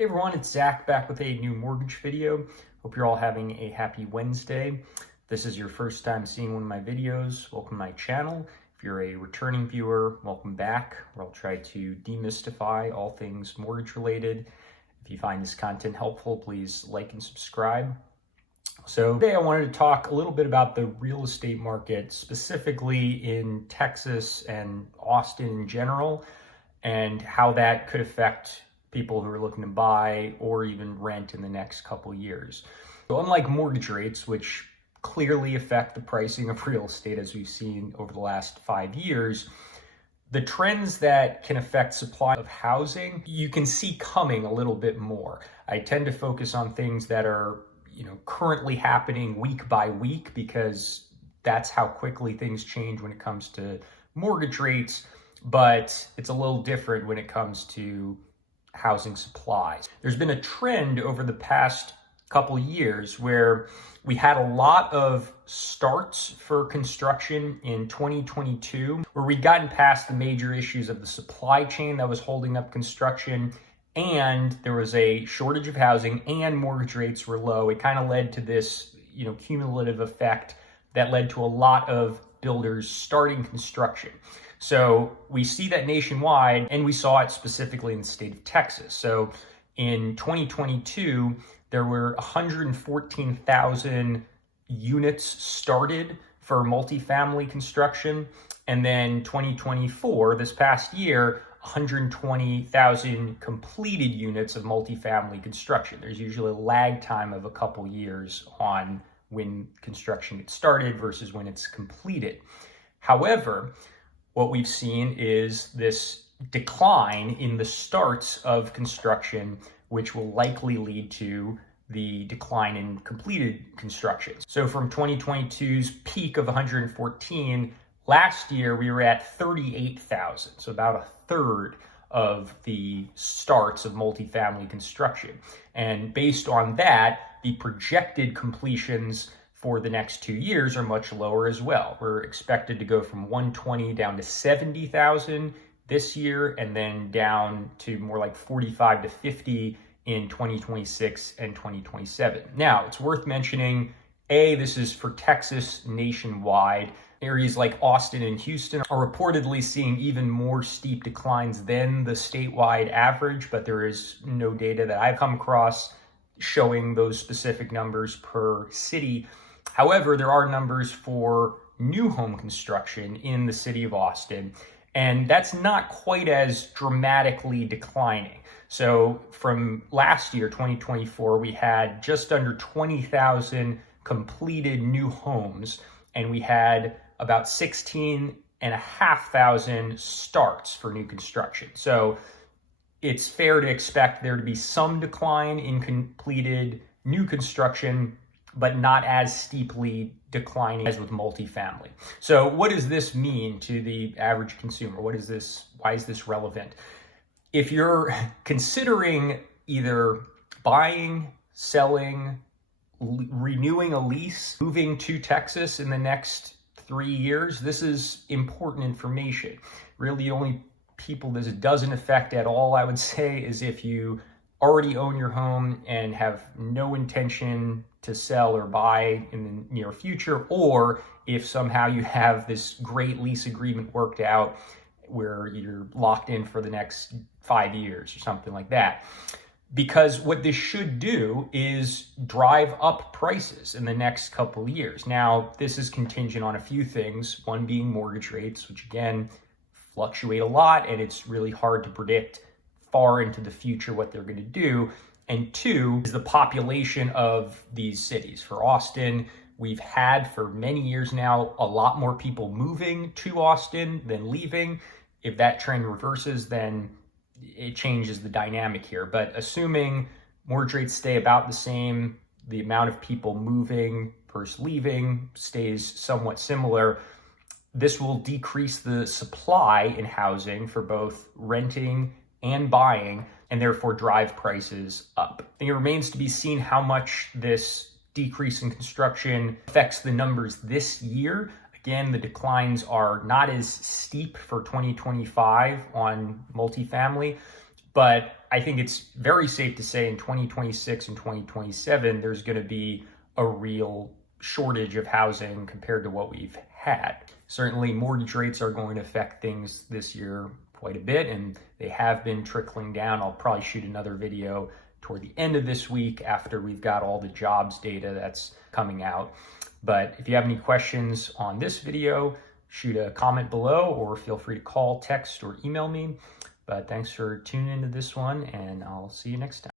Hey everyone, it's Zach back with a new mortgage video. Hope you're all having a happy Wednesday. If this is your first time seeing one of my videos, welcome to my channel. If you're a returning viewer, welcome back, where I'll try to demystify all things mortgage related. If you find this content helpful, please like and subscribe. So today I wanted to talk a little bit about the real estate market, specifically in Texas and Austin in general, and how that could affect people who are looking to buy or even rent in the next couple years. So unlike mortgage rates, which clearly affect the pricing of real estate as we've seen over the last 5 years, the trends that can affect supply of housing, you can see coming a little bit more. I tend to focus on things that are, currently happening week by week, because that's how quickly things change when it comes to mortgage rates, but it's a little different when it comes to housing supplies. There's been a trend over the past couple years where we had a lot of starts for construction in 2022, where we'd gotten past the major issues of the supply chain that was holding up construction, and there was a shortage of housing and mortgage rates were low. It kind of led to this, cumulative effect that led to a lot of builders starting construction. So we see that nationwide, and we saw it specifically in the state of Texas. So in 2022, there were 114,000 units started for multifamily construction. And then 2024, this past year, 120,000 completed units of multifamily construction. There's usually a lag time of a couple years on when construction gets started versus when it's completed. However, what we've seen is this decline in the starts of construction, which will likely lead to the decline in completed construction. So from 2022's peak of 114, last year we were at 38,000, so about a third of the starts of multifamily construction. And based on that, the projected completions for the next 2 years are much lower as well. We're expected to go from 120 down to 70,000 this year, and then down to more like 45 to 50 in 2026 and 2027. Now, it's worth mentioning, this is for Texas nationwide. Areas like Austin and Houston are reportedly seeing even more steep declines than the statewide average, but there is no data that I've come across showing those specific numbers per city. However, there are numbers for new home construction in the city of Austin, and that's not quite as dramatically declining. So from last year, 2024, we had just under 20,000 completed new homes, and we had about 16,500 starts for new construction. So it's fair to expect there to be some decline in completed new construction, but not as steeply declining as with multifamily. So what does this mean to the average consumer? Why is this relevant? If you're considering either buying, selling, renewing a lease, moving to Texas in the next 3 years, this is important information. Really, the only people this doesn't affect at all, I would say, is if you already own your home and have no intention to sell or buy in the near future, or if somehow you have this great lease agreement worked out where you're locked in for the next 5 years or something like that. Because what this should do is drive up prices in the next couple of years. Now, this is contingent on a few things, one being mortgage rates, which again fluctuate a lot, and it's really hard to predict far into the future what they're going to do. And two is the population of these cities. For Austin, we've had for many years now a lot more people moving to Austin than leaving. If that trend reverses, then it changes the dynamic here. But assuming mortgage rates stay about the same, the amount of people moving versus leaving stays somewhat similar, this will decrease the supply in housing for both renting and buying, and therefore drive prices up. I think it remains to be seen how much this decrease in construction affects the numbers this year. Again, the declines are not as steep for 2025 on multifamily, But I think it's very safe to say in 2026 and 2027, there's going to be a real shortage of housing compared to what we've had. Certainly, mortgage rates are going to affect things this year quite a bit, and they have been trickling down. I'll probably shoot another video toward the end of this week after we've got all the jobs data that's coming out. But if you have any questions on this video, shoot a comment below or feel free to call, text, or email me. But thanks for tuning into this one, and I'll see you next time.